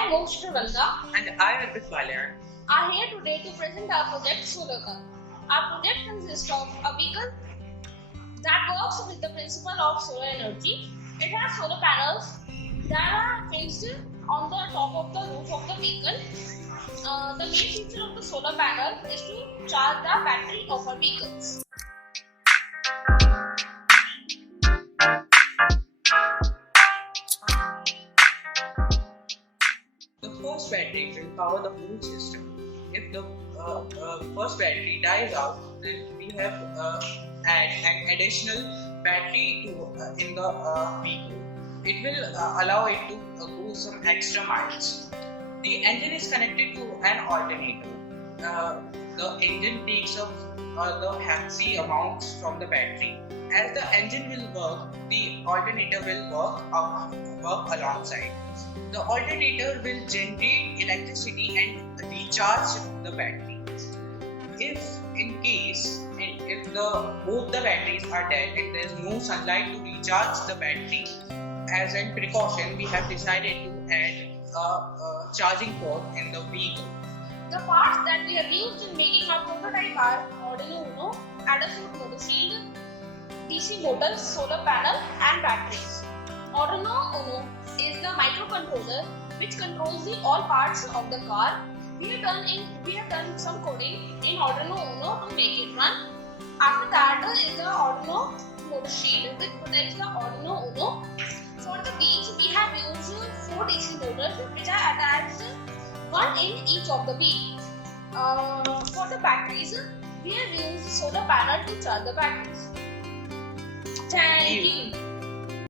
am Mokshita Ranga. And I am with Valyan. Are here today to present our project Solar Car. Our project consists of a vehicle that works with the principle of solar energy. It has solar panels that are fixed on the top of the roof of the vehicle. The main feature of the solar panel is to charge the battery of our vehicles. The first battery will power the whole system. If the first battery dies out, then we have add an additional battery to in the vehicle. It will allow it to go some extra miles. The engine is connected to an alternator. The engine takes up the heavy amounts from the battery. As the engine will work, the alternator will work alongside. The alternator will generate electricity and recharge the battery. If in case if both the batteries are dead and there is no sunlight to recharge the battery, as a precaution, we have decided to add a charging port in the vehicle. The parts that we have used in making our prototype are Arduino Uno, Adafruit motor shield, DC motors, solar panel and batteries. Arduino Uno is the microcontroller which controls all parts of the car. We have done some coding in Arduino Uno to make it run. After that is the Arduino motor shield which protects the Arduino Uno. For the wheels, we have used 4 DC motors which are attached one in each of the wheels. For the batteries, we have used solar panel to charge the batteries. Thank you.